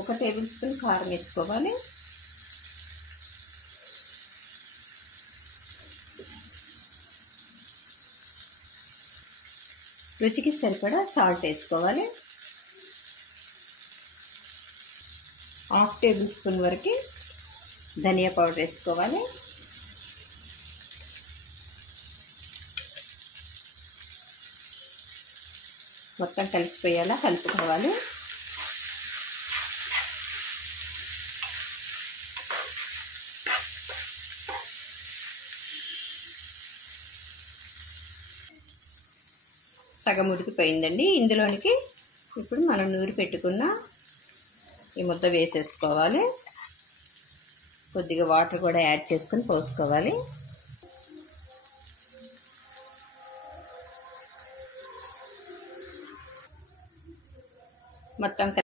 1 table spoon కారం వేసుకోవాలి. రుచికి సరిపడా సాల్ట్ వేసుకోవాలి. 1/2 టేబుల్ స్పూన్ వరకు ధనియా పౌడర్ వేసుకోవాలి. మొత్తం కలిసిపోయేలా కలుపుకోవాలి. సగం ఉడికిపోయిందండి. ఇందులోనికి ఇప్పుడు మనం నూరి పెట్టుకున్న ఈ ముద్ద వేసేసుకోవాలి. కొద్దిగా వాటర్ కూడా యాడ్ చేసుకొని పోసుకోవాలి. మొత్తం